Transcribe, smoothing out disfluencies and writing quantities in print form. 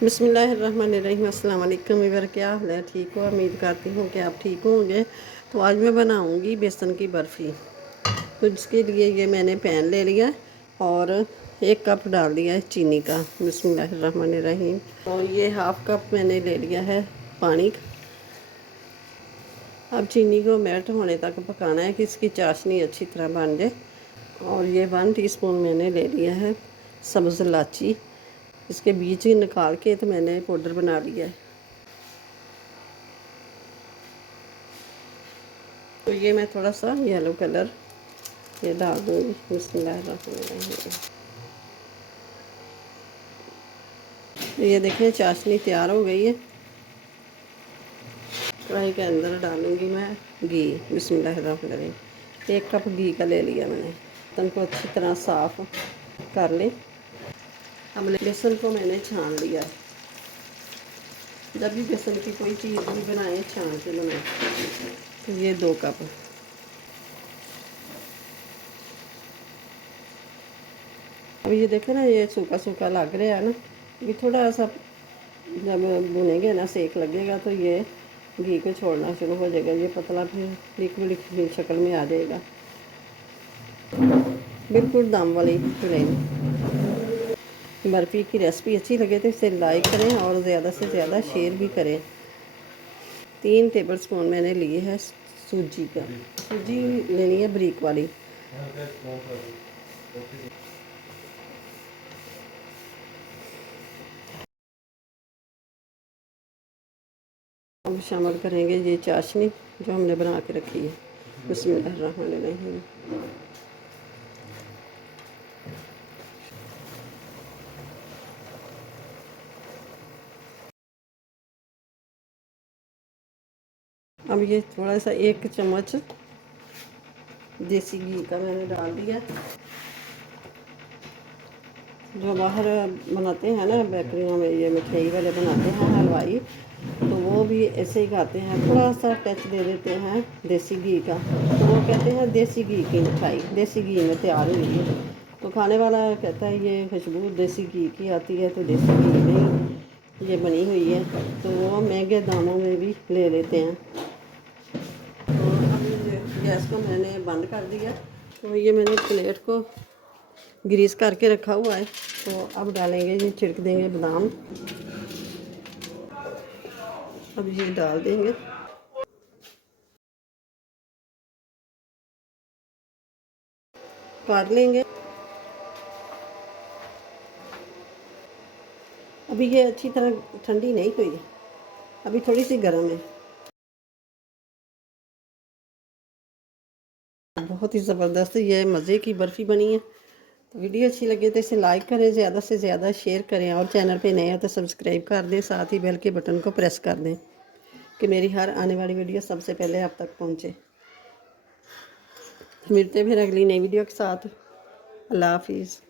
बिस्मिल्लाहिर्रहमानिर्रहीम। अस्सलाम वालेकुम वीवर, क्या हाल है? ठीक हो? उम्मीद करती हूँ कि आप ठीक होंगे। तो आज मैं बनाऊँगी बेसन की बर्फ़ी। तो जिसके लिए ये मैंने पैन ले लिया और 1 कप डाल दिया है चीनी का। बिस्मिल्लाहिर्रहमानिर्रहीम। और ये हाफ़ कप मैंने ले लिया है पानी। अब चीनी को मेल्ट होने तक पकाना है कि इसकी चाशनी अच्छी तरह बन जाए। और ये 1 टीस्पून मैंने ले लिया है सब्ज़ इलायची। इसके बीज निकाल के तो मैंने पाउडर बना लिया है। तो ये मैं थोड़ा सा येलो कलर ये डाल दूँगी। बिस्मिल्लाहिर्रहमानिर्रहीम। तो ये देखिए चाशनी तैयार हो गई है। कढ़ाई के अंदर डालूँगी मैं घी। बिस्मिल्लाहिर्रहमानिर्रहीम। 1 कप घी का ले लिया मैंने। तन को अच्छी तरह साफ़ कर ले। अब बेसन को मैंने छान लिया। जब भी बेसन की कोई चीज़ भी बनाए छान के बनाए। तो ये 2 कप। अब ये देखें ना, ये सूखा सूखा लग रहा है ना, ये थोड़ा सा जब भुनेंगे ना, सेक लगेगा तो ये घी को छोड़ना शुरू हो जाएगा। ये पतला फिर लिक्विड की शक्ल में आ जाएगा। बिल्कुल दम वाली लें। बर्फ़ी की रेसिपी अच्छी लगे तो इसे लाइक करें और ज़्यादा से ज़्यादा शेयर भी करें। 3 टेबलस्पून मैंने लिए है सूजी का। सूजी लेनी है बारीक वाली। अब शामिल करेंगे ये चाशनी जो हमने बना के रखी है। बिस्मिल्लाहिर्रहमानिर्रहीम। अब ये थोड़ा सा 1 चम्मच देसी घी का मैंने डाल दिया। जो बाहर बनाते हैं ना बेकरियों में, ये मिठाई वाले बनाते हैं हलवाई, तो वो भी ऐसे ही खाते हैं, थोड़ा सा टच दे देते हैं देसी घी का। तो वो कहते हैं देसी घी की मिठाई, देसी घी में तैयार हुई है। तो खाने वाला कहता है ये खुशबू देसी घी की आती है, तो देसी घी नहीं ये बनी हुई है। तो वो महंगे दामों में भी ले लेते हैं। तो अब गैस को मैंने बंद कर दिया। तो ये मैंने प्लेट को ग्रीस करके रखा हुआ है। तो अब डालेंगे, ये छिड़क देंगे बादाम। अब ये डाल देंगे। काट लेंगे। अभी ये अच्छी तरह ठंडी नहीं हुई है, अभी थोड़ी सी गर्म है। बहुत ही ज़बरदस्त ये मज़े की बर्फ़ी बनी है। तो वीडियो अच्छी लगे तो इसे लाइक करें, ज़्यादा से ज़्यादा शेयर करें और चैनल पे नए हैं तो सब्सक्राइब कर दें। साथ ही बेल के बटन को प्रेस कर दें कि मेरी हर आने वाली वीडियो सबसे पहले आप तक पहुँचे। मिलते फिर अगली नई वीडियो के साथ। अल्लाह हाफिज़।